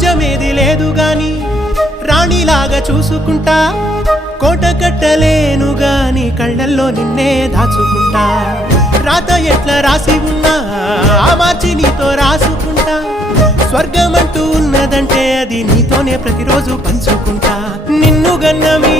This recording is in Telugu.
రాజ్యమేది లేదు గాని రాణిలాగా చూసుకుంటా కోట కట్టలేను గాని కళ్ళల్లో నిన్నే దాచుకుంటా రాత ఎట్లా రాసి ఉన్నా ఆ మార్చి నీతో రాసుకుంటా స్వర్గమంటూ ఉన్నదంటే అది నీతోనే ప్రతిరోజు పంచుకుంటా నిన్ను గన్న మీ